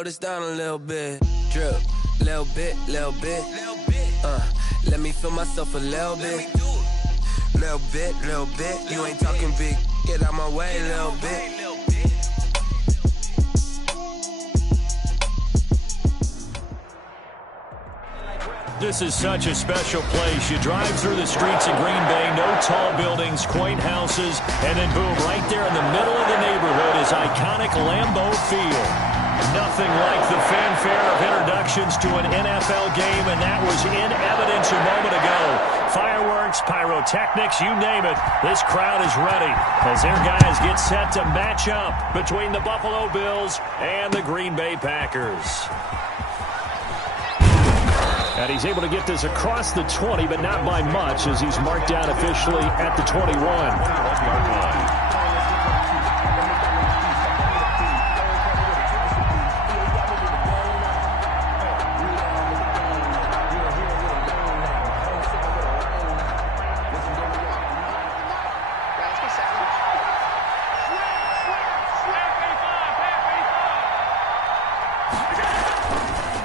slow this down a little bit. Drip, little bit, little bit. Let me feel myself a little bit. Little bit, little bit. You ain't talking big. Get out my way a little bit. This is such a special place. You drive through the streets of Green Bay, no tall buildings, quaint houses, and then boom, right there in the middle of the neighborhood is iconic Lambeau Field. Nothing like the fanfare of introductions to an NFL game, and that was in evidence a moment ago. Fireworks, pyrotechnics, you name it. This crowd is ready as their guys get set to match up between the Buffalo Bills and the Green Bay Packers. And he's able to get this across the 20, but not by much, as he's marked down officially at the 21.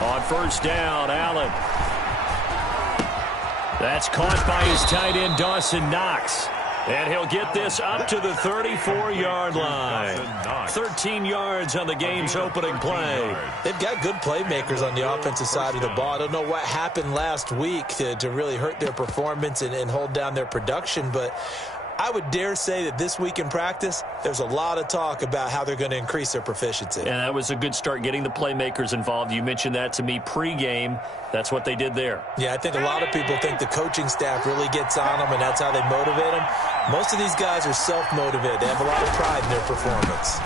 On first down, Allen. That's caught by his tight end, Dawson Knox. And he'll get this up to the 34-yard line. 13 yards on the game's opening play. They've got good playmakers on the offensive side of the ball. I don't know what happened last week to really hurt their performance and hold down their production, but I would dare say that this week in practice, there's a lot of talk about how they're going to increase their proficiency. And that was a good start getting the playmakers involved. You mentioned that to me pregame. That's what they did there. Yeah, I think a lot of people think the coaching staff really gets on them, and that's how they motivate them. Most of these guys are self-motivated. They have a lot of pride in their performance.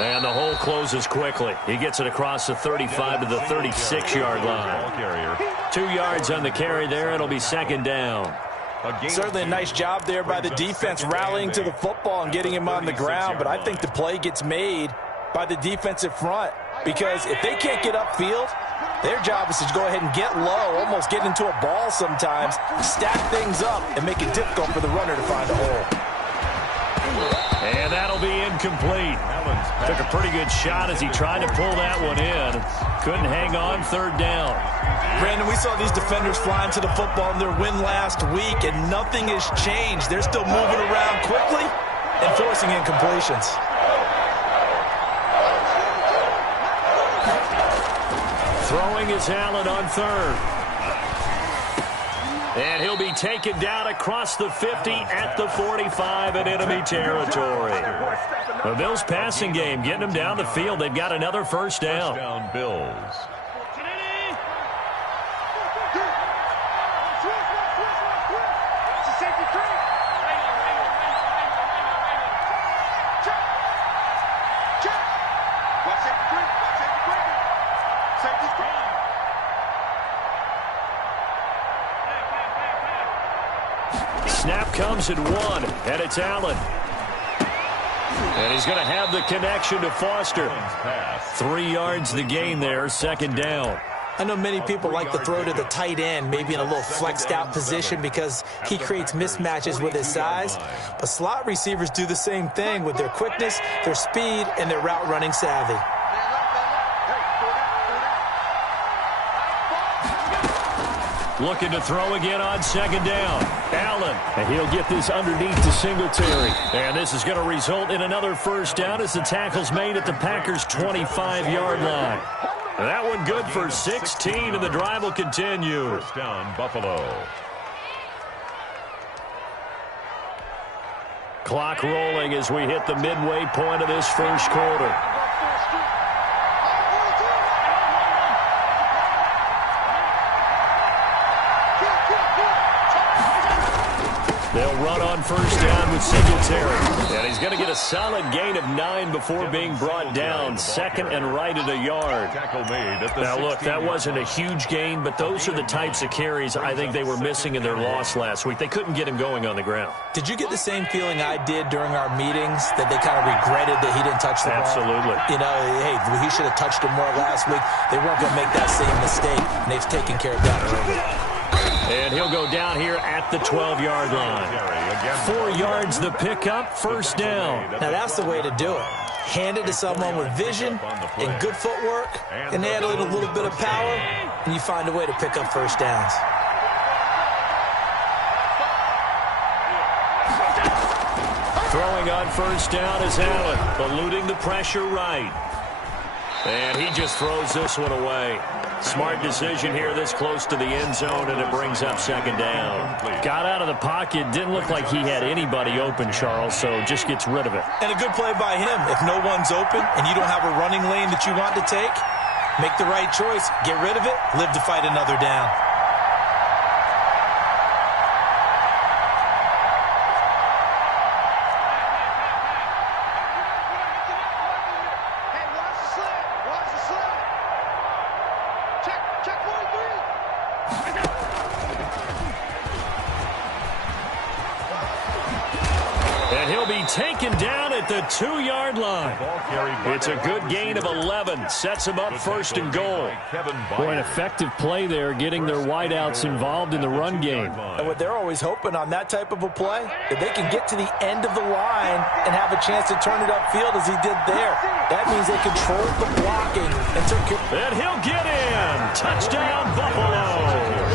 And the hole closes quickly. He gets it across the 35 to the 36-yard line. 2 yards on the carry there. It'll be second down. Certainly a nice job there by the defense rallying to the football and getting him on the ground, but I think the play gets made by the defensive front because if they can't get upfield, their job is to go ahead and get low, almost get into a ball sometimes, stack things up, and make it difficult for the runner to find a hole. And that'll be incomplete. Took a pretty good shot as he tried to pull that one in. Couldn't hang on, third down. Brandon, we saw these defenders flying to the football in their win last week, and nothing has changed. They're still moving around quickly and forcing incompletions. Throwing is Allen on third. And he'll be taken down across the 50 at the 45 in enemy territory. The Bills passing game getting them down the field. They've got another first down. First down, Bills. Snap comes at one, and it's Allen. And he's going to have the connection to Foster. 3 yards the gain there, second down. I know many people like to throw to the tight end, maybe in a little flexed out position because he creates mismatches with his size. But slot receivers do the same thing with their quickness, their speed, and their route running savvy. Looking to throw again on second down. Allen, and he'll get this underneath to Singletary. And this is going to result in another first down as the tackle's made at the Packers' 25-yard line. That one good for 16, and the drive will continue. First down, Buffalo. Clock rolling as we hit the midway point of this first quarter. They'll run on first down with Singletary. And he's going to get a solid gain of 9 before being brought down. Second and right at a yard. Now, look, that wasn't a huge gain, but those are the types of carries I think they were missing in their loss last week. They couldn't get him going on the ground. Did you get the same feeling I did during our meetings, that they kind of regretted that he didn't touch the ball? Absolutely. You know, hey, he should have touched it more last week. They weren't going to make that same mistake, and they've taken care of that early. And he'll go down here at the 12-yard line. 4 yards the pickup, first down. Now, that's the way to do it. Hand it to someone with vision and good footwork, and add a little bit of power, and you find a way to pick up first downs. Throwing on first down is Allen, eluding the pressure right. And he just throws this one away. Smart decision here this close to the end zone, and it brings up second down. Got out of the pocket, didn't look like he had anybody open, Charles, so just gets rid of it. And a good play by him. If no one's open and you don't have a running lane that you want to take, make the right choice. Get rid of it, live to fight another down. Taken down at the 2-yard line. It's a good gain of 11. Sets him up first and goal. Boy, an effective play there, getting their wideouts involved in the run game. And what they're always hoping on that type of a play, if they can get to the end of the line and have a chance to turn it upfield as he did there. That means they controlled the blocking and took it. And he'll get in. Touchdown, Buffalo.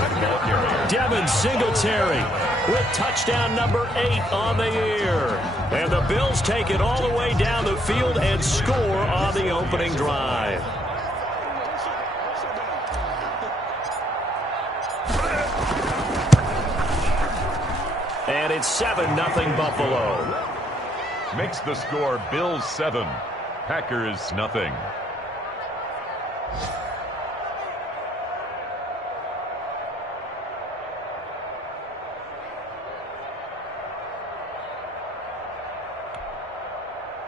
Devin Singletary with touchdown number 8 on the year. And the Bills take it all the way down the field and score on the opening drive. And it's 7-0 Buffalo. Makes the score Bills 7, Packers nothing.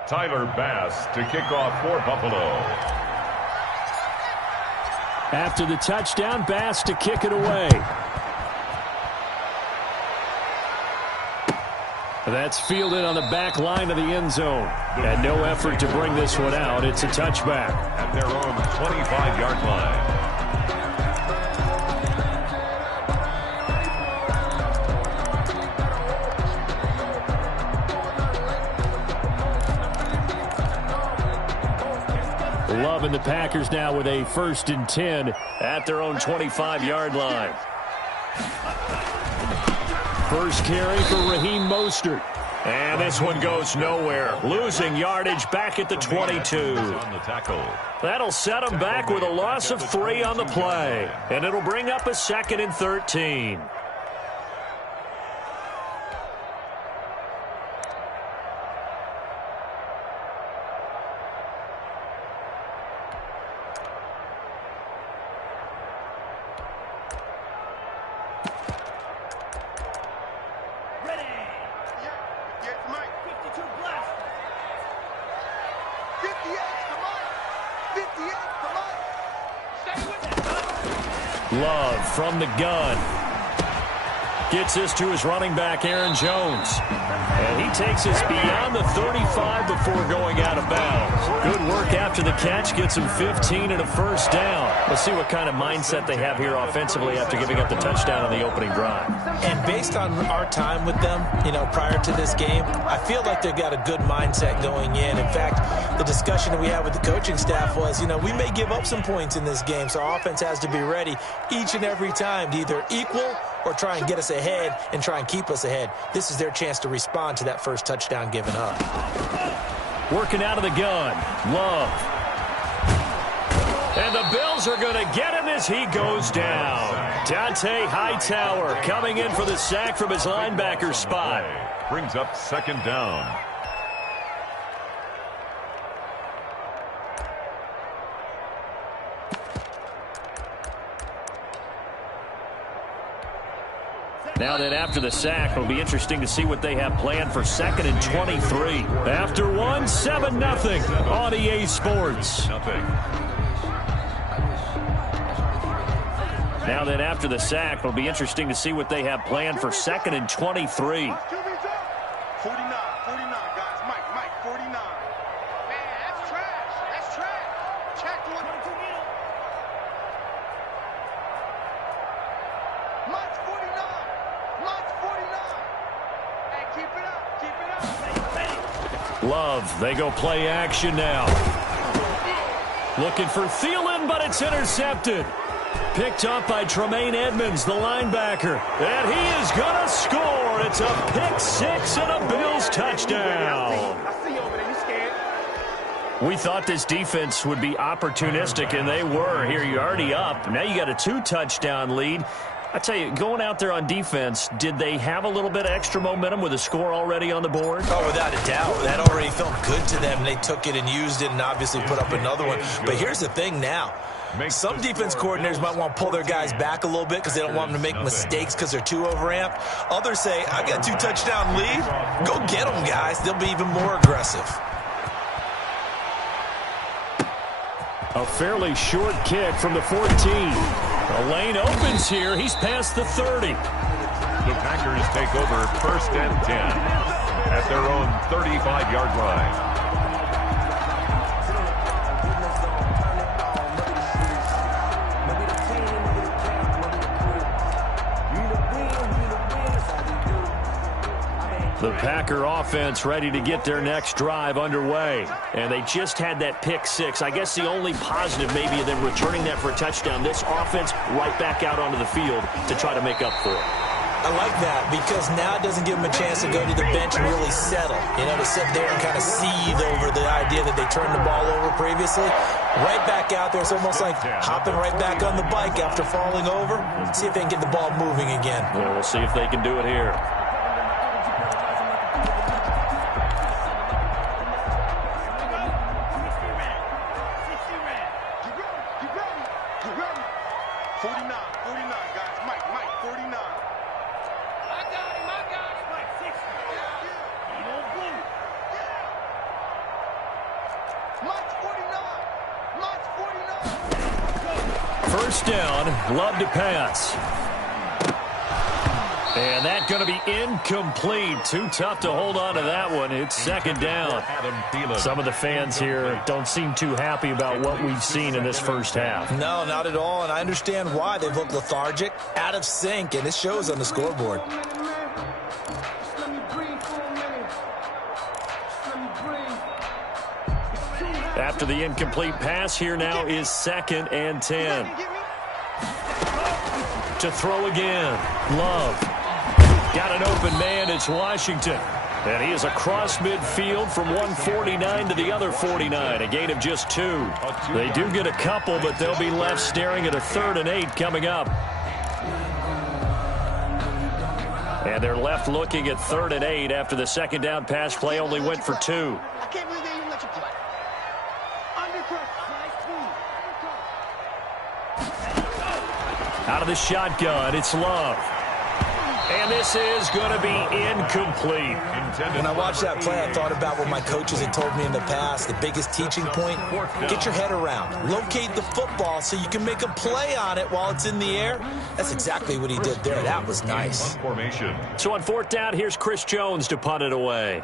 Tyler Bass to kick off for Buffalo. After the touchdown, Bass to kick it away. That's fielded on the back line of the end zone. And no effort to bring this one out. It's a touchback. At their own 25-yard line. Loving the Packers now with a 1st and 10 at their own 25-yard line. First carry for Raheem Mostert. And this one goes nowhere. Losing yardage back at the 22. That'll set them back with a loss of 3 on the play. And it'll bring up a 2nd and 13. Love from the gun. Gets this to his running back, Aaron Jones. And he takes us beyond the 35 before going out of bounds. Good work after the catch. Gets him 15 and a first down. Let's see what kind of mindset they have here offensively after giving up the touchdown on the opening drive. And based on our time with them, prior to this game, I feel like they've got a good mindset going in. In fact, the discussion that we had with the coaching staff was, we may give up some points in this game, so our offense has to be ready each and every time to either equal or try and get us ahead and try and keep us ahead. This is their chance to respond to that first touchdown given up. Working out of the gun. Love. And the Bills are going to get him as he goes down. Dante Hightower coming in for the sack from his linebacker spot. Brings up 2nd down. Now that after the sack, it'll be interesting to see what they have planned for 2nd and 23. After one, 7-0 on EA Sports. Now that after the sack, it'll be interesting to see what they have planned for 2nd and 23. 49, 49, guys. Mike, 49. Man, that's trash. That's trash. Check one. Mike's 49. Mike's 49. Hey, keep it up. Keep it up. Love, they go play action now. Looking for Thielen, but it's intercepted. Picked up by Tremaine Edmonds, the linebacker. And he is going to score. It's a pick six and a Bills touchdown. We thought this defense would be opportunistic, and they were. Here, you're already up. Now you got a 2-touchdown lead. I tell you, going out there on defense, did they have a little bit of extra momentum with a score already on the board? Oh, without a doubt. That already felt good to them. They took it and used it and obviously put up another one. But here's the thing now. Some defense coordinators might want to pull their guys back a little bit because they don't want them to make mistakes because they're too overamped. Others say, I got a 2-touchdown lead. Go get them, guys. They'll be even more aggressive. A fairly short kick from the 14. The lane opens here. He's past the 30. The Packers take over 1st and 10 at their own 35-yard line. The Packer offense ready to get their next drive underway. And they just had that pick six. I guess the only positive maybe of them returning that for a touchdown. This offense right back out onto the field to try to make up for it. I like that because now it doesn't give them a chance to go to the bench and really settle. You know, to sit there and kind of seethe over the idea that they turned the ball over previously. Right back out there. It's almost like hopping right back on the bike after falling over. See if they can get the ball moving again. Well, we'll see if they can do it here. First down, Love to pass. And that's going to be incomplete. Too tough to hold on to that one. It's second down. Some of the fans here don't seem too happy about what we've seen in this first half. No, not at all, and I understand why. They've looked lethargic, out of sync, and it shows on the scoreboard. After the incomplete pass, here now is 2nd and 10. To throw again. Love. Got an open man. It's Washington. And he is across midfield from 149 to the other 49. A gain of just 2. They do get a couple, but they'll be left staring at a 3rd and 8 coming up. And they're left looking at 3rd and 8 after the second down pass play only went for 2. I can't believe they even let you play. Out of the shotgun, it's Love. And this is going to be incomplete. When I watched that play, I thought about what my coaches had told me in the past. The biggest teaching point, get your head around. Locate the football so you can make a play on it while it's in the air. That's exactly what he did there. That was nice. So on 4th down, here's Chris Jones to punt it away.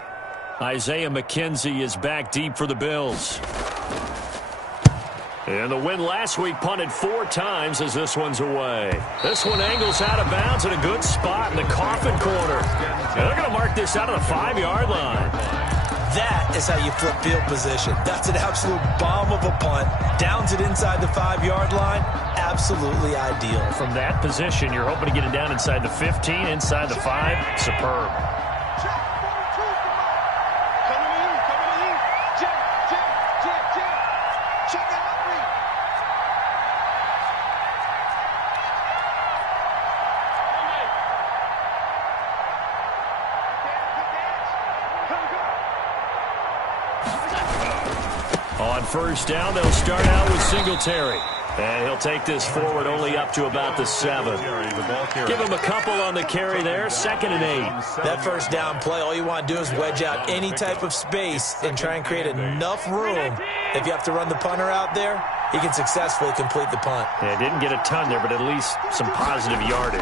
Isaiah McKenzie is back deep for the Bills. And the win last week punted 4 times as this one's away. This one angles out of bounds in a good spot in the coffin corner. And they're going to mark this out of the 5-yard line. That is how you flip field position. That's an absolute bomb of a punt. Downs it inside the 5-yard line. Absolutely ideal. From that position, you're hoping to get it down inside the 15, inside the 5. Superb. On 1st down, they'll start out with Singletary. And he'll take this forward only up to about the 7. Give him a couple on the carry there, 2nd and 8. That 1st down play, all you want to do is wedge out any type of space and try and create enough room. If you have to run the punter out there, he can successfully complete the punt. Yeah, didn't get a ton there, but at least some positive yardage.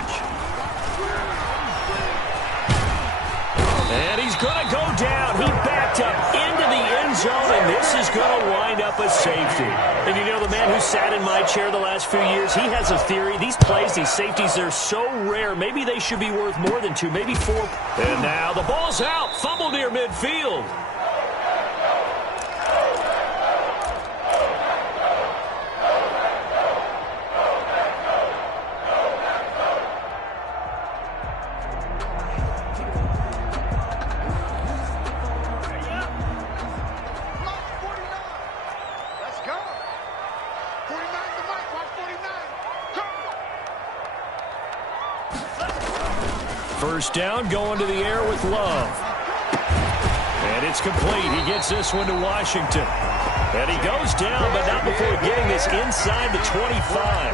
And he's going to go down. He backed up into the end zone, and this is going to wind up a safety. And you know, the man who sat in my chair the last few years, he has a theory. These plays, these safeties, they're so rare. Maybe they should be worth more than 2, maybe 4. And now the ball's out. Fumble near midfield. first down, going to the air with Love. And it's complete. He gets this one to Washington. And he goes down, but not before getting this inside the 25.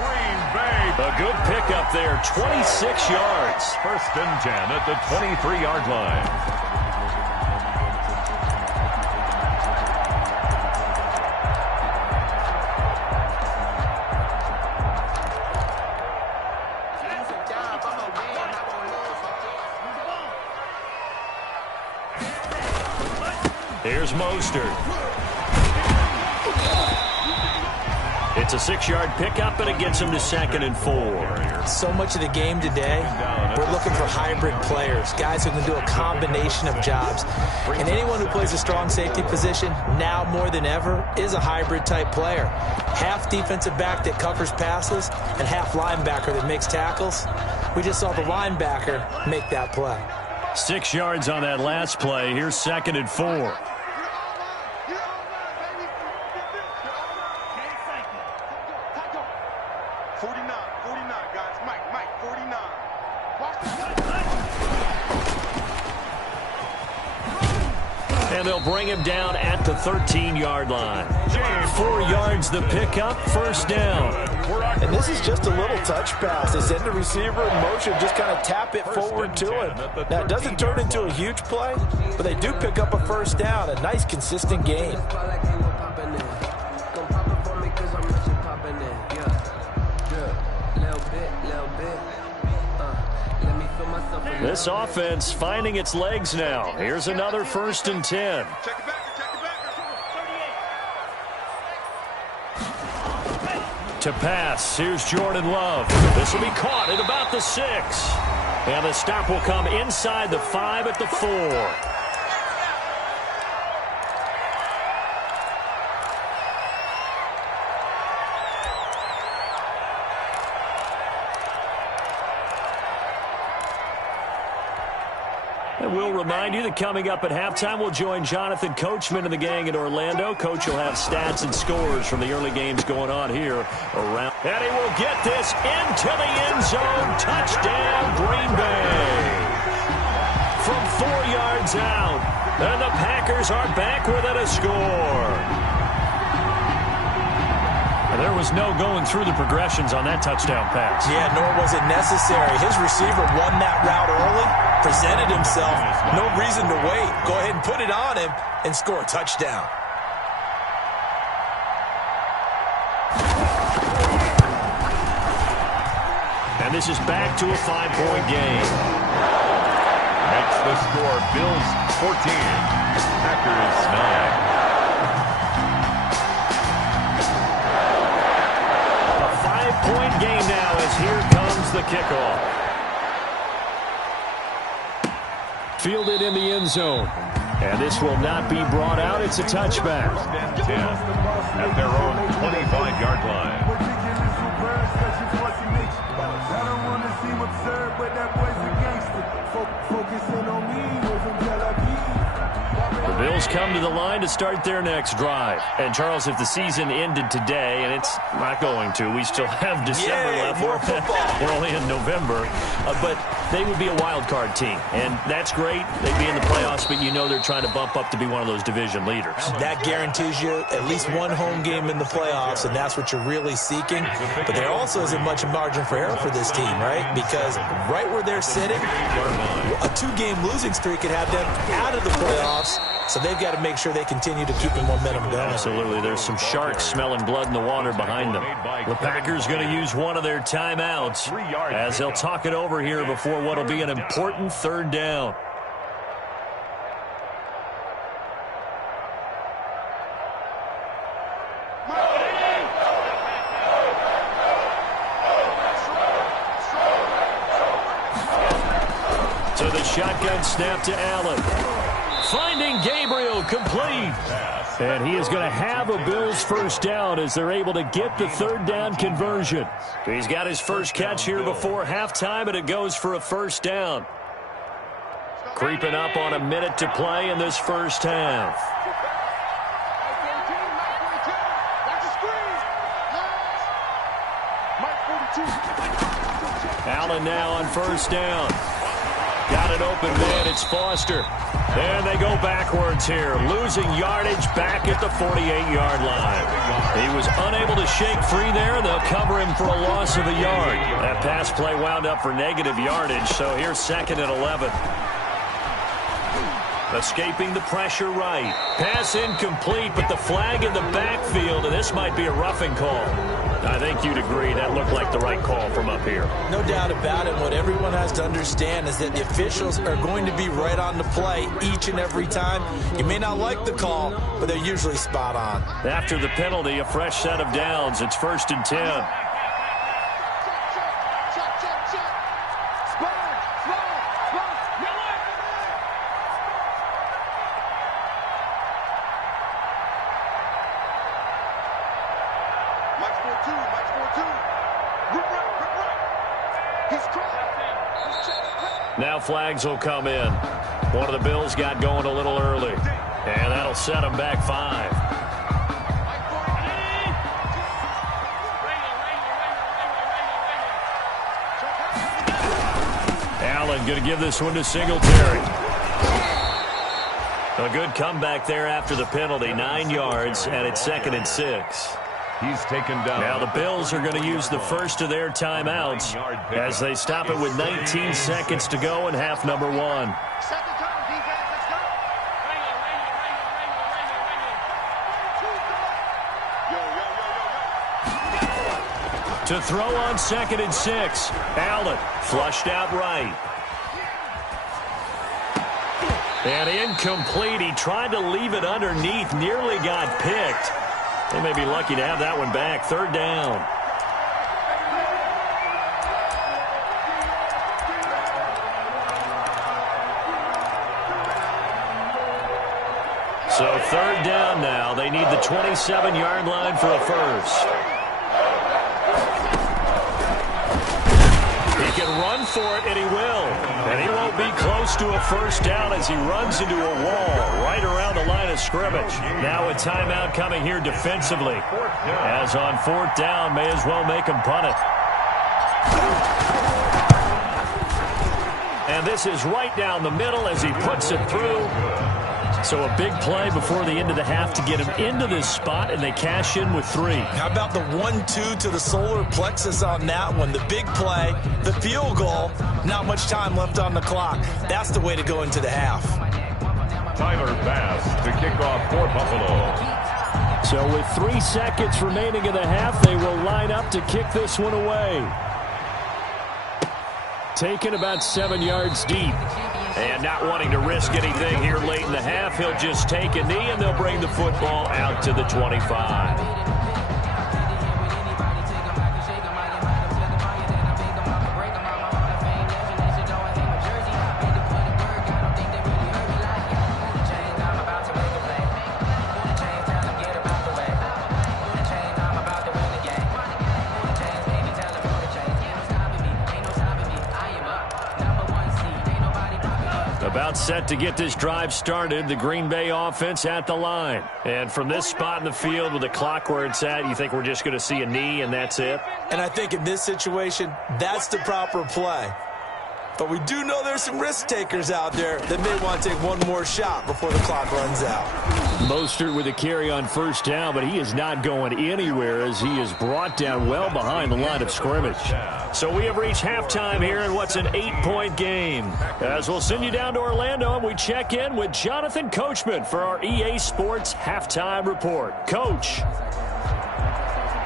A good pickup there, 26 yards. First and 10 at the 23-yard line. Here's Mostert. It's a 6-yard pickup, and it gets him to 2nd and 4. So much of the game today, we're looking for hybrid players, guys who can do a combination of jobs. And anyone who plays a strong safety position, now more than ever, is a hybrid-type player. Half defensive back that covers passes and half linebacker that makes tackles. We just saw the linebacker make that play. 6 yards on that last play. Here's 2nd and 4. 49, guys. Mike, 49. And they'll bring him down at the 13-yard line. 4 yards the pickup, first down. And this is just a little touch pass. They send the receiver in motion, just kind of tap it forward to him. Now, it doesn't turn into a huge play, but they do pick up a first down, a nice, consistent gain. This offense finding its legs now. Here's another 1st and 10. To pass, here's Jordan Love. This will be caught at about the 6. And the stop will come inside the 5 at the 4. And we'll remind you that coming up at halftime, we'll join Jonathan Coachman and the gang in Orlando. Coach will have stats and scores from the early games going on here around. And he will get this into the end zone. Touchdown, Green Bay. From 4 yards out. And the Packers are back within a score. There was no going through the progressions on that touchdown pass. Yeah, nor was it necessary. His receiver won that route early, presented himself. No reason to wait. Go ahead and put it on him and score a touchdown. And this is back to a 5-point game. Makes the score Bills 14, Packers 9. Point game now as here comes the kickoff. Fielded in the end zone. And this will not be brought out. It's a touchback. 10 at their own 25-yard line. The Bills come to the line to start their next drive. And, Charles, if the season ended today, and it's not going to, we still have December left. More football. We're only in November. But they would be a wild card team. And that's great. They'd be in the playoffs, but you know they're trying to bump up to be one of those division leaders. That guarantees you at least one home game in the playoffs, and that's what you're really seeking. But there also isn't much margin for error for this team, right? Because right where they're sitting, a 2-game losing streak could have them out of the playoffs. So they've got to make sure they continue to keep the momentum going. Absolutely. There's some sharks smelling blood in the water behind them. The Packers going to use one of their timeouts as they'll talk it over here before what will be an important 3rd down. So the shotgun snap to Allen. Finding Gabriel complete. And he is going to have a Bills first down as they're able to get the 3rd down conversion. He's got his first catch here before halftime, and it goes for a first down. Creeping up on a minute to play in this first half. Allen now on first down. Got an open man. It's Foster. And they go backwards here, losing yardage back at the 48-yard line. He was unable to shake free there. They'll cover him for a loss of a yard. That pass play wound up for negative yardage, so here's 2nd and 11. Escaping the pressure right. Pass incomplete, but the flag in the backfield, and this might be a roughing call. I think you'd agree that looked like the right call from up here. No doubt about it. What everyone has to understand is that the officials are going to be right on the play each and every time. You may not like the call, but they're usually spot on. After the penalty, a fresh set of downs. It's 1st and 10. Now flags will come in. One of the Bills got going a little early, and that'll set them back 5. Allen going to give this one to Singletary. A good comeback there after the penalty, 9 yards, and it's 2nd and 6. He's taken down. Now the Bills are going to use the first of their timeouts as they stop it with 19 seconds to go in half number 1. To throw on 2nd and 6. Allen flushed out right. And incomplete. He tried to leave it underneath. Nearly got picked. They may be lucky to have that one back. 3rd down. So 3rd down now. They need the 27-yard line for a first. He can run for it, and he will. And he won't be close to a first down as he runs into a wall right around the line of scrimmage. Now a timeout coming here defensively. As on 4th down, may as well make him punt it. And this is right down the middle as he puts it through. So a big play before the end of the half to get him into this spot, and they cash in with 3. How about the 1-2 to the solar plexus on that one? The big play, the field goal, not much time left on the clock. That's the way to go into the half. Tyler Bass to kick off for Buffalo. So with 3 seconds remaining in the half, they will line up to kick this one away. Taken about 7 yards deep. And not wanting to risk anything here late in the half, he'll just take a knee, and they'll bring the football out to the 25. About set to get this drive started. The Green Bay offense at the line. And from this spot in the field with the clock where it's at, you think we're just going to see a knee and that's it? And I think in this situation, that's the proper play. But we do know there's some risk takers out there that may want to take one more shot before the clock runs out. Mostert with a carry on 1st down, but he is not going anywhere as he is brought down well behind the line of scrimmage. So we have reached halftime here in what's an 8-point game. As we'll send you down to Orlando, and we check in with Jonathan Coachman for our EA Sports Halftime Report. Coach.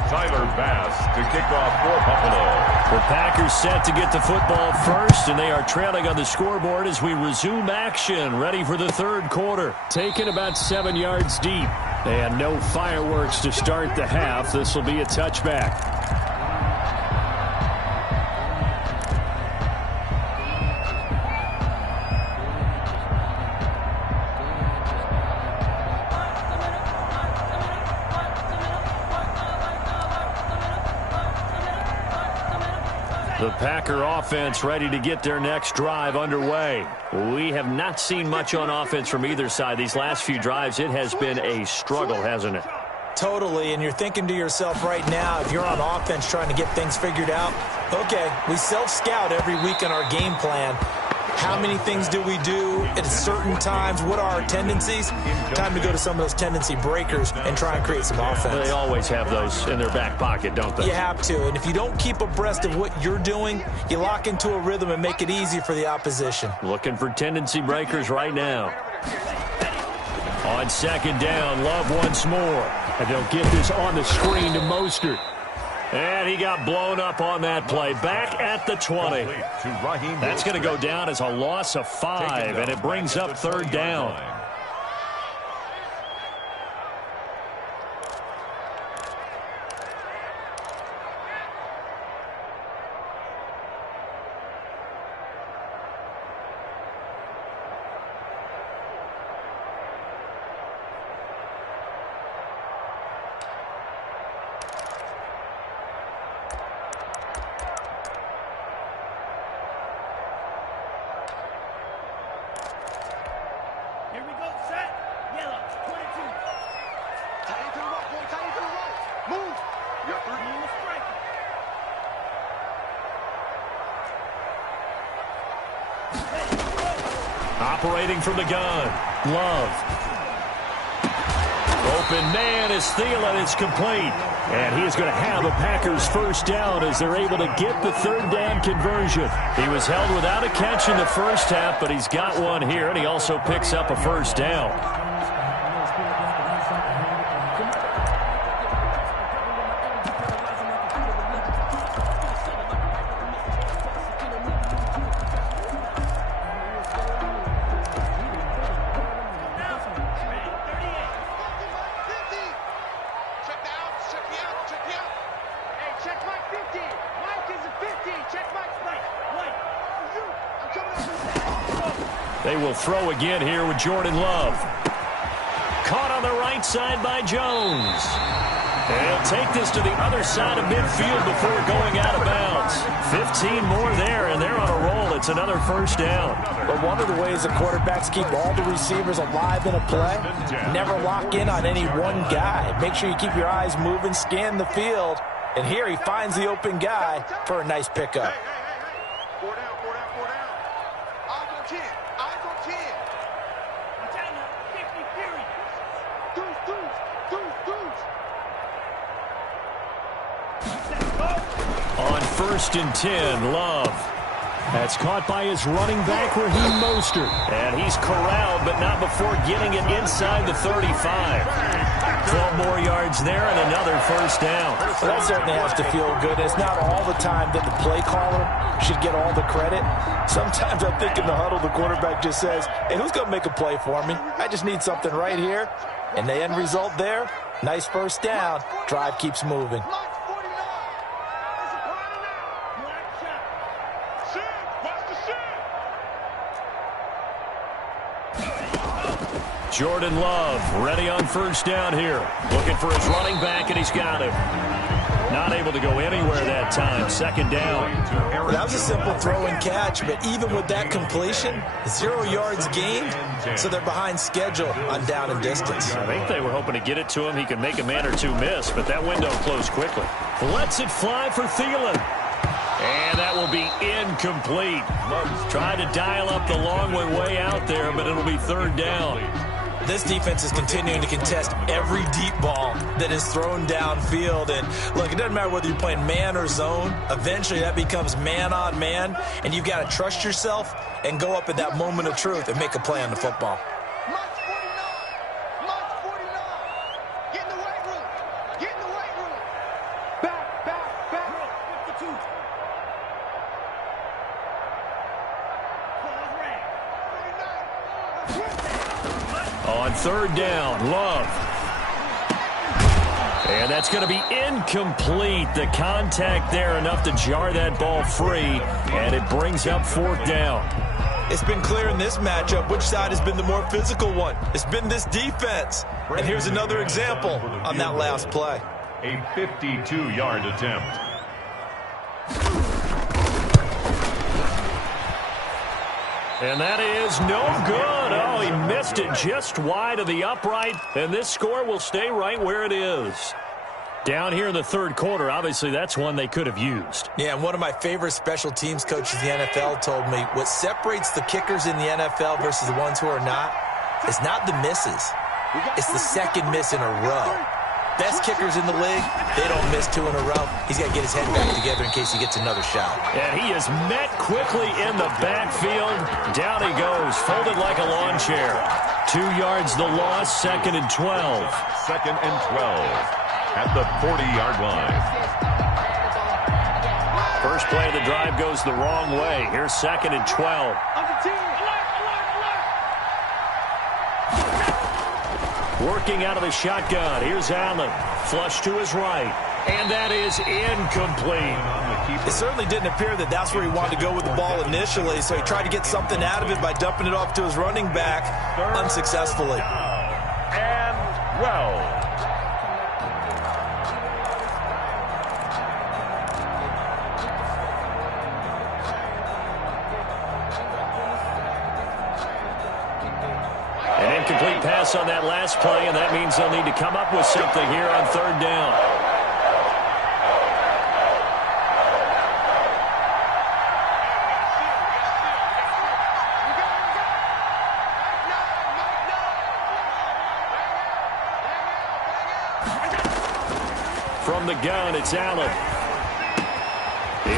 Tyler Bass to kick off for Buffalo. The Packers set to get the football first, and they are trailing on the scoreboard as we resume action, ready for the 3rd quarter. Taken about 7 yards deep, and no fireworks to start the half. This will be a touchback. The Packer offense ready to get their next drive underway. We have not seen much on offense from either side. These last few drives, it has been a struggle, hasn't it? Totally, and you're thinking to yourself right now, if you're on offense trying to get things figured out, okay, we self-scout every week in our game plan. How many things do we do at certain times? What are our tendencies? Time to go to some of those tendency breakers and try and create some offense. They always have those in their back pocket, don't they? You have to. And if you don't keep abreast of what you're doing, you lock into a rhythm and make it easy for the opposition. Looking for tendency breakers right now. On second down, Love once more. And they'll get this on the screen to Mostert. And he got blown up on that play. Back at the 20. That's going to go down as a loss of 5, and it brings up third down. Operating from the gun, Love. Open man is Thielen. It's complete. And he is going to have a Packers first down as they're able to get the third down conversion. He was held without a catch in the first half, but he's got one here, and he also picks up a first down. They will throw again here with Jordan Love. Caught on the right side by Jones. And he'll take this to the other side of midfield before going out of bounds. 15 more there, and they're on a roll. It's another first down. But one of the ways the quarterbacks keep all the receivers alive in a play, never lock in on any one guy. Make sure you keep your eyes moving, scan the field. And here he finds the open guy for a nice pickup. Four down. Eyes on 10. Eyes on 10. I'm telling you, 50 period. Deuce. On first and 10, Love. That's caught by his running back, Raheem Mostert. And he's corralled, but not before getting it inside the 35. 12 more yards there and another first down. Well, that certainly has to feel good. It's not all the time that the play caller should get all the credit. Sometimes I think in the huddle, the quarterback just says, hey, who's going to make a play for me? I just need something right here. And the end result there, nice first down. Drive keeps moving. Jordan Love ready on first down here. Looking for his running back, and he's got him. Not able to go anywhere that time. Second down. That was a simple throw and catch, but even with that completion, 0 yards gained, so they're behind schedule on down and distance. I think they were hoping to get it to him. He could make a man or two miss, but that window closed quickly. Lets it fly for Thielen. And that will be incomplete. Tried to dial up the long one way out there, but it'll be third down. This defense is continuing to contest every deep ball that is thrown downfield. And look, it doesn't matter whether you're playing man or zone. Eventually that becomes man on man, and you've got to trust yourself and go up at that moment of truth and make a play on the football. On third down, Love. And that's going to be incomplete. The contact there enough to jar that ball free, and it brings up fourth down. It's been clear in this matchup which side has been the more physical one. It's been this defense. And here's another example on that last play. A 52-yard attempt. And that is no good. Oh, he missed it just wide of the upright, and this score will stay right where it is. Down here in the third quarter, obviously that's one they could have used. Yeah, and one of my favorite special teams coaches in the NFL told me what separates the kickers in the NFL versus the ones who are not is not the misses. It's the second miss in a row. Best kickers in the league, they don't miss 2 in a row. He's got to get his head back together in case he gets another shot. And he is met quickly in the backfield. Down he goes, folded like a lawn chair. 2 yards the loss, 2nd and 12. 2nd and 12 at the 40-yard line. First play of the drive goes the wrong way. Here's 2nd and 12. Working out of the shotgun. Here's Allen. Flush to his right. And that is incomplete. It certainly didn't appear that that's where he wanted to go with the ball initially, so he tried to get something out of it by dumping it off to his running back unsuccessfully. And 12. An incomplete pass on that last play, and that means they'll need to come up with something here on 3rd down. From the gun, it's Allen.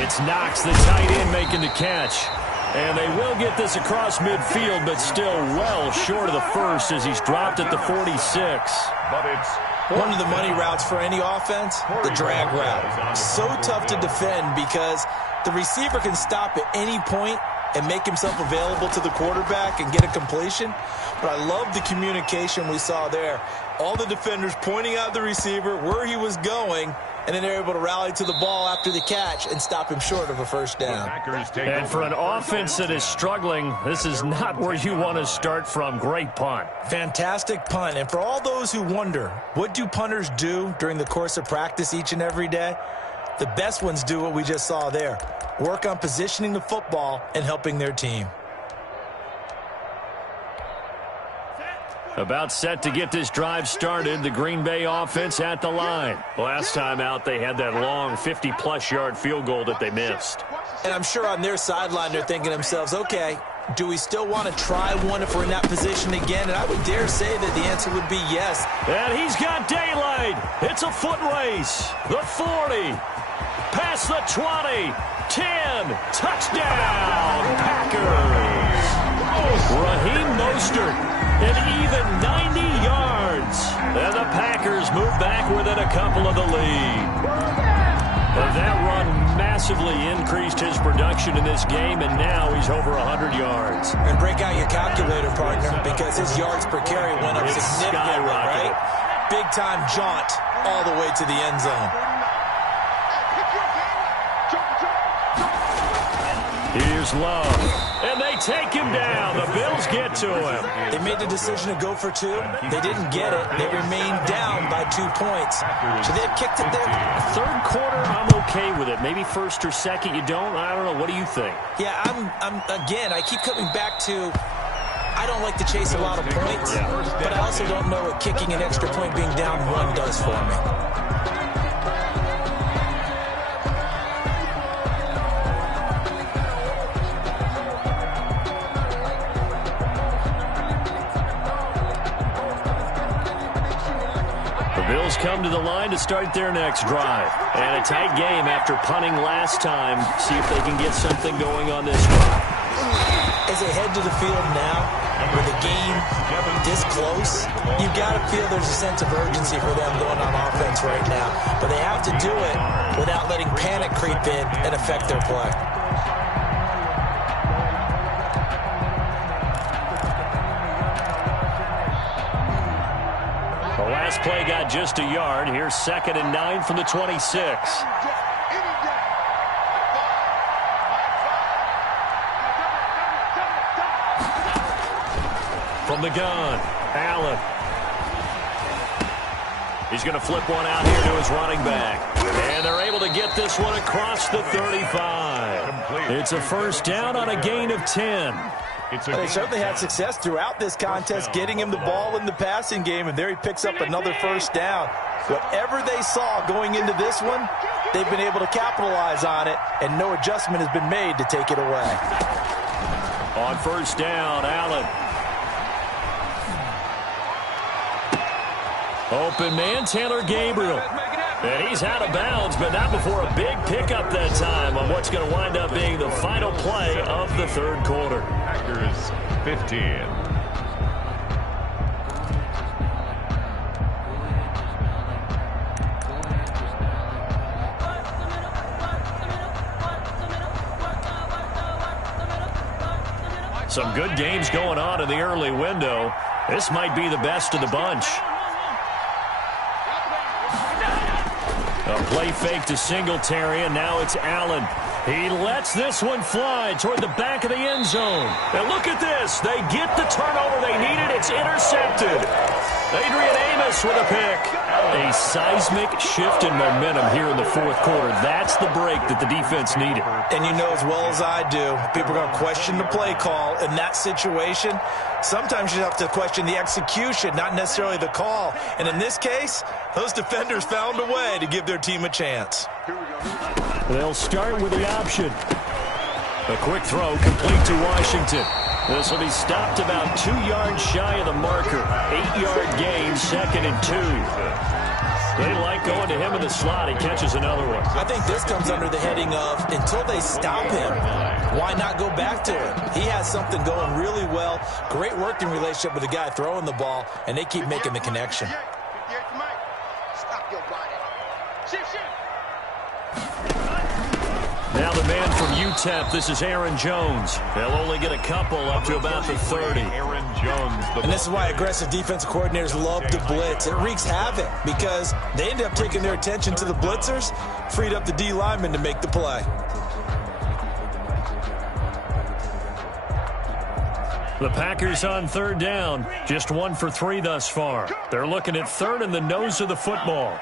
It's Knox, the tight end, making the catch. And they will get this across midfield, but still well short of the first as he's dropped at the 46. But it's one of the money routes for any offense, the drag route. So tough to defend because the receiver can stop at any point and make himself available to the quarterback and get a completion. But I love the communication we saw there. All the defenders pointing out the receiver, where he was going, and then they're able to rally to the ball after the catch and stop him short of a first down. And for an offense that is struggling, this is not where you want to start from. Great punt. Fantastic punt. And for all those who wonder, what do punters do during the course of practice each and every day? The best ones do what we just saw there. Work on positioning the football and helping their team. About set to get this drive started, the Green Bay offense at the line. Last time out, they had that long 50-plus yard field goal that they missed. And I'm sure on their sideline, they're thinking to themselves, okay, do we still want to try one if we're in that position again? And I would dare say that the answer would be yes. And he's got daylight. It's a foot race. The 40. Past the 20. 10. Touchdown, Packers. Raheem Mostert. An even 90 yards. And the Packers move back within a couple of the lead. And that run massively increased his production in this game, and now he's over 100 yards. And break out your calculator, partner, because his yards per carry went up significantly, right? Big-time jaunt all the way to the end zone. Here's Love. And they take him down. The Bills get to him. They made the decision to go for 2. They didn't get it. They remained down by 2 points. Should they have kicked it there? Third quarter, I'm okay with it. Maybe first or second, you don't. I don't know. What do you think? Yeah, again, I keep coming back to I don't like to chase a lot of points, but I also don't know what kicking an extra point being down 1 does for me. Bills come to the line to start their next drive. And a tight game after punting last time. See if they can get something going on this one. As they head to the field now, with the game this close, you've got to feel there's a sense of urgency for them going on offense right now. But they have to do it without letting panic creep in and affect their play. The last play got just a yard. Here's 2nd and 9 from the 26. From the gun, Allen. He's going to flip one out here to his running back. And they're able to get this one across the 35. It's a first down on a gain of 10. They certainly had success throughout this contest, getting him the ball in the passing game, and there he picks up another first down. Whatever they saw going into this one, they've been able to capitalize on it, and no adjustment has been made to take it away. On first down, Allen. Open man, Taylor Gabriel. And he's out of bounds, but not before a big pickup that time on what's going to wind up being the final play of the third quarter. Packers 15. Some good games going on in the early window. This might be the best of the bunch. A play fake to Singletary, and now it's Allen. He lets this one fly toward the back of the end zone. And look at this. They get the turnover they needed. It's intercepted. Adrian Amos with a pick. A seismic shift in momentum here in the fourth quarter. That's the break that the defense needed. And you know as well as I do, people are going to question the play call in that situation. Sometimes you have to question the execution, not necessarily the call. And in this case, those defenders found a way to give their team a chance. They'll start with the option. A quick throw complete to Washington. This will be stopped about 2 yards shy of the marker. 8-yard gain, 2nd and 2. They like going to him in the slot. He catches another one. I think this comes under the heading of until they stop him, why not go back to him? He has something going really well. Great working relationship with the guy throwing the ball, and they keep making the connection. Now the man from UTEP, this is Aaron Jones. They'll only get a couple up to about the 30. Aaron Jones. And this is why aggressive defensive coordinators love to blitz. It wreaks havoc because they end up taking their attention to the blitzers, freed up the D lineman to make the play. The Packers on third down, just 1 for 3 thus far. They're looking at third in the nose of the football.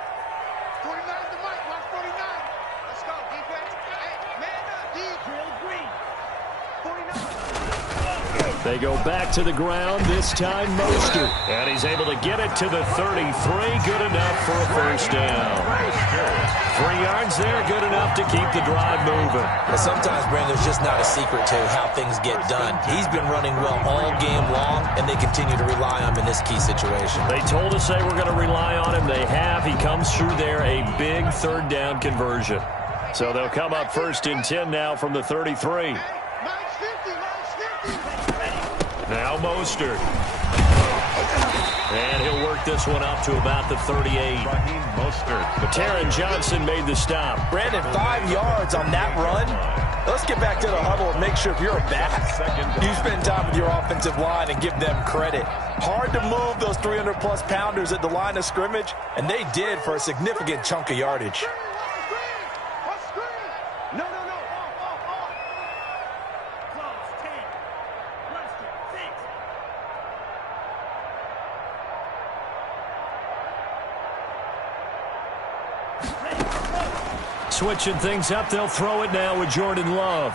They go back to the ground, this time Mostert. And he's able to get it to the 33, good enough for a first down. 3 yards there, good enough to keep the drive moving. But sometimes, Brandon, there's just not a secret to how things get done. He's been running well all game long, and they continue to rely on him in this key situation. They told us they were going to rely on him. They have. He comes through there, a big third down conversion. So they'll come up 1st and 10 now from the 33. Now Mostert. And he'll work this one up to about the 38. Taron Johnson made the stop. Brandon, 5 yards on that run. Let's get back to the huddle and make sure if you're a back, you spend time with your offensive line and give them credit. Hard to move those 300-plus pounders at the line of scrimmage, and they did for a significant chunk of yardage. Switching things up, they'll throw it now with Jordan Love.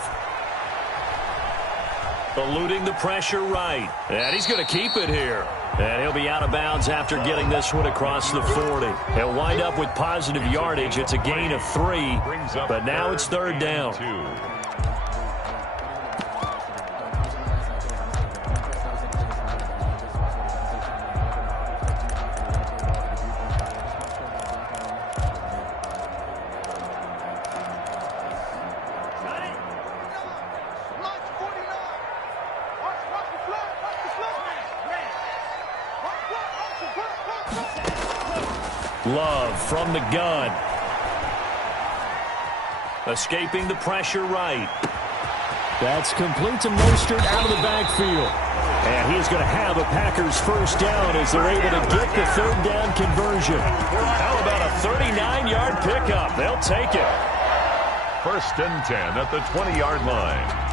Eluding the pressure right. And he's going to keep it here. And he'll be out of bounds after getting this one across the 40. He'll wind up with positive yardage. It's a gain of 3, but now it's third down. Love from the gun. Escaping the pressure right. That's complete to Mostert out of the backfield. And he's going to have a Packers first down as they're able to get the third down conversion. How about a 39-yard pickup? They'll take it. 1st and 10 at the 20-yard line.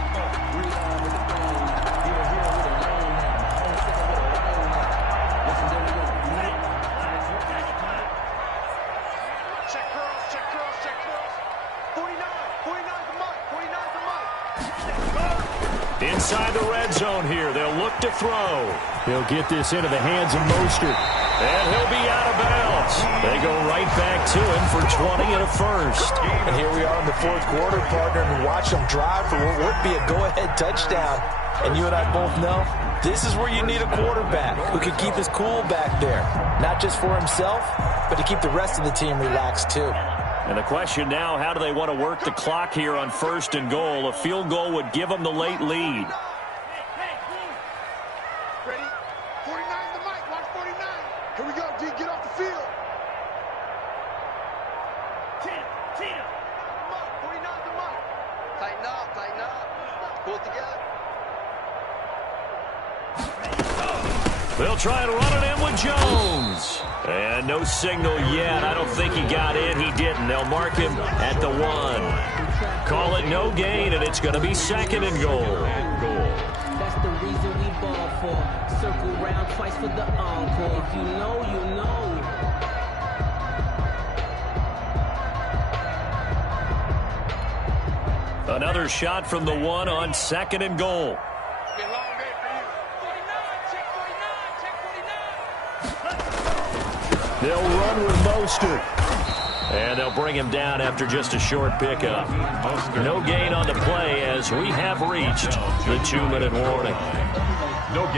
Inside the red zone here. They'll look to throw. He'll get this into the hands of Mostert. And he'll be out of bounds. They go right back to him for 20 and a first. And here we are in the fourth quarter, partner, and watch them drive for what would be a go-ahead touchdown. And you and I both know this is where you need a quarterback who can keep his cool back there. Not just for himself, but to keep the rest of the team relaxed too. And the question now, how do they want to work the clock here on 1st and goal? A field goal would give them the late lead. Ready? 49 the mic. Watch 49. Here we go, D. Get off the field. 10. 49 the mic. Tighten up. Pull it together. They'll try and run it in with Jones. And no signal yet. I don't think he got in. He didn't. They'll mark him at the 1. Call it no gain, and it's going to be 2nd and goal. That's the reason we ball for. Circle round twice for the encore. If you know, you know. Another shot from the 1 on 2nd and goal. They'll run with Mostert. And they'll bring him down after just a short pickup. No gain on the play as we have reached the 2-minute warning.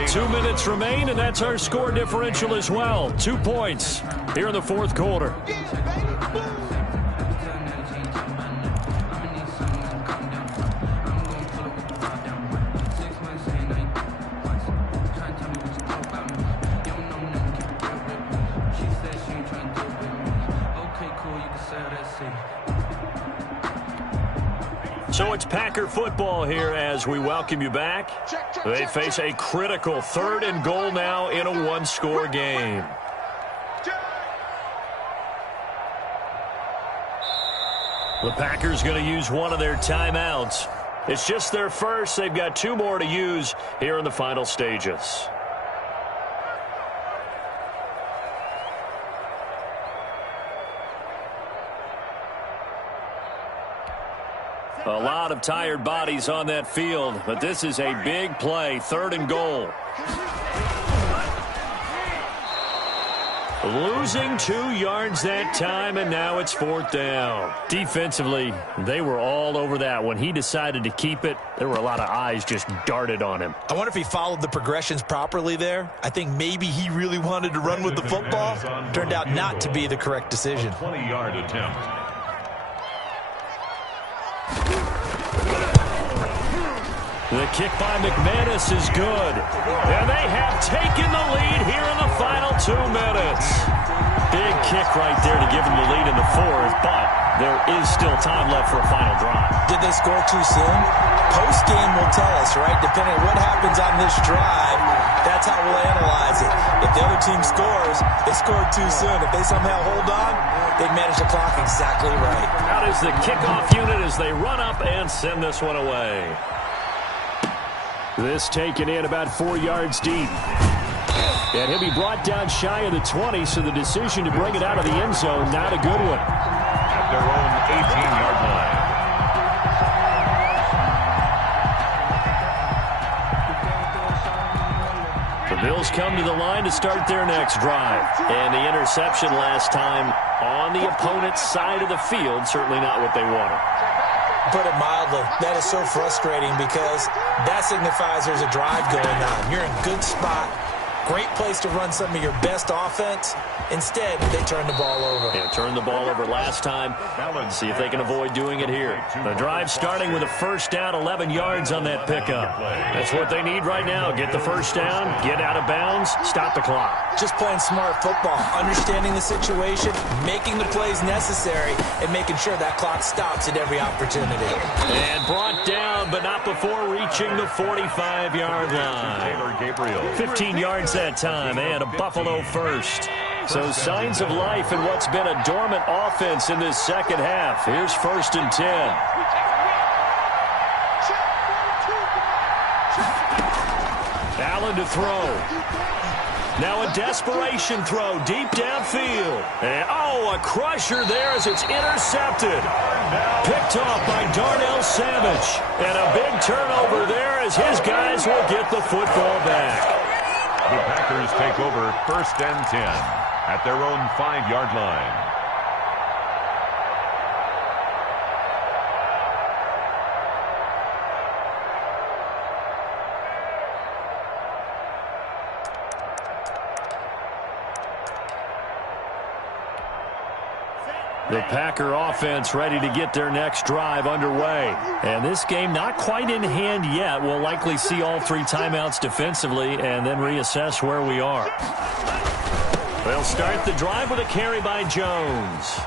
2 minutes remain, and that's our score differential as well. 2 points here in the fourth quarter. So it's Packer football here as we welcome you back. They face a critical 3rd and goal now in a 1-score game. The Packers going to use one of their timeouts. It's just their first. They've got 2 more to use here in the final stages. A lot of tired bodies on that field, but this is a big play, 3rd and goal. Losing 2 yards that time, and now it's 4th down. Defensively, they were all over that. When he decided to keep it, there were a lot of eyes just darted on him. I wonder if he followed the progressions properly there. I think maybe he really wanted to run with the football. Turned out not to be the correct decision. 20-yard attempt. The kick by McManus is good. And they have taken the lead here in the final 2 minutes. Big kick right there to give them the lead in the 4th, but there is still time left for a final drive. Did they score too soon? Post-game will tell us, right? Depending on what happens on this drive, that's how we'll analyze it. If the other team scores, they scored too soon. If they somehow hold on, they manage the clock exactly right. Out is the kickoff unit as they run up and send this one away. This taken in about 4 yards deep. And he'll be brought down shy of the 20, so the decision to bring it out of the end zone, not a good one. At their own 18-yard line. The Bills come to the line to start their next drive. And the interception last time on the opponent's side of the field, certainly not what they wanted. Put it mildly, that is so frustrating because that signifies there's a drive going on. You're in a good spot, great place to run some of your best offense. Instead, they turn the ball over. Yeah, turned the ball over last time. See if they can avoid doing it here. The drive starting with a 1st down, 11 yards on that pickup. That's what they need right now. Get the 1st down, get out of bounds, stop the clock. Just playing smart football, understanding the situation, making the plays necessary, and making sure that clock stops at every opportunity. And brought down, but not before reaching the 45-yard line. 15 yards that time, and a Buffalo first. So signs of life in what's been a dormant offense in this second half. Here's 1st and 10. Allen to throw. Now a desperation throw deep downfield. And, a crusher there as it's intercepted. Picked off by Darnell Savage. And a big turnover there as his guys will get the football back. The Packers take over 1st and 10 at their own 5-yard line. The Packer offense ready to get their next drive underway. And this game not quite in hand yet. We'll likely see all 3 timeouts defensively and then reassess where we are. They'll start the drive with a carry by Jones.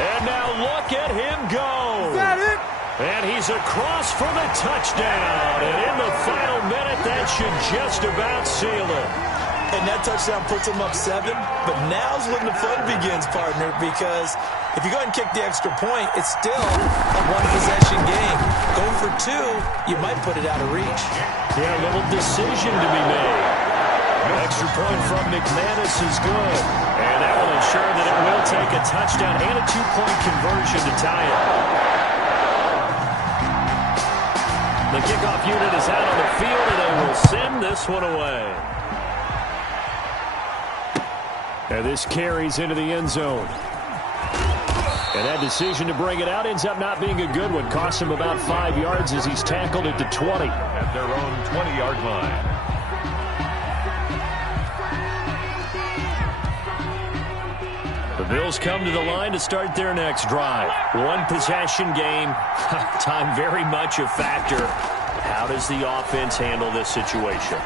And now look at him go. Is that it? And he's across for the touchdown. And in the final minute, that should just about seal it. And that touchdown puts them up 7. But now's when the fun begins, partner, because if you go ahead and kick the extra point, it's still a one-possession game. Go for 2, you might put it out of reach. Yeah, a little decision to be made. Extra point from McManus is good. And that will ensure that it will take a touchdown and a 2-point conversion to tie it. The kickoff unit is out on the field, and they will send this one away. And this carries into the end zone. And that decision to bring it out ends up not being a good one. Costs him about 5 yards as he's tackled at the 20. At their own 20-yard line. The Bills come to the line to start their next drive. One-possession game. Time very much a factor. How does the offense handle this situation?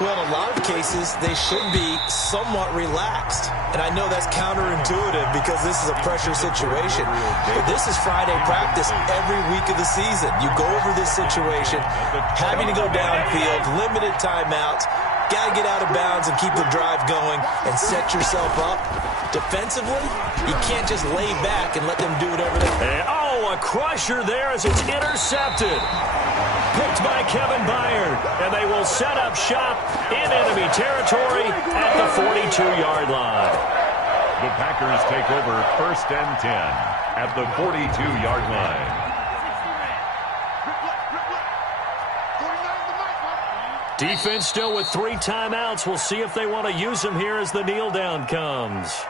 Well, in a lot of cases, they should be somewhat relaxed. And I know that's counterintuitive because this is a pressure situation. But this is Friday practice every week of the season. You go over this situation, having to go downfield, limited timeouts, got to get out of bounds and keep the drive going and set yourself up. Defensively, you can't just lay back and let them do whatever they want. A crusher there as it's intercepted. Picked by Kevin Byard, and they will set up shop in enemy territory at the 42-yard line. The Packers take over 1st and 10 at the 42-yard line. Defense still with 3 timeouts. We'll see if they want to use them here as the kneel down comes.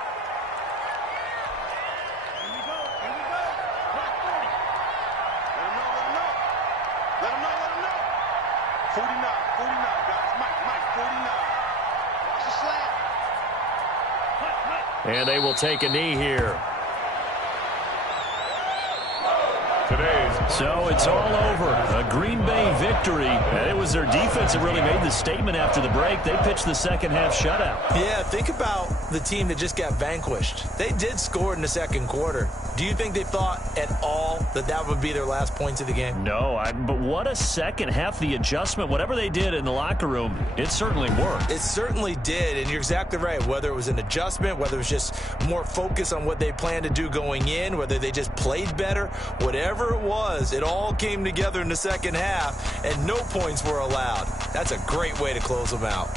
And they will take a knee here. So it's all over. A Green Bay victory. And it was their defense that really made the statement after the break. They pitched the second-half shutout. Yeah, think about the team that just got vanquished. They did score in the second quarter. Do you think they thought at all that that would be their last points of the game? No, but what a second half. The adjustment, whatever they did in the locker room, it certainly worked. It certainly did, and you're exactly right. Whether it was an adjustment, whether it was just more focus on what they planned to do going in, whether they just played better, whatever it was, it all came together in the second half, and no points were allowed. That's a great way to close them out.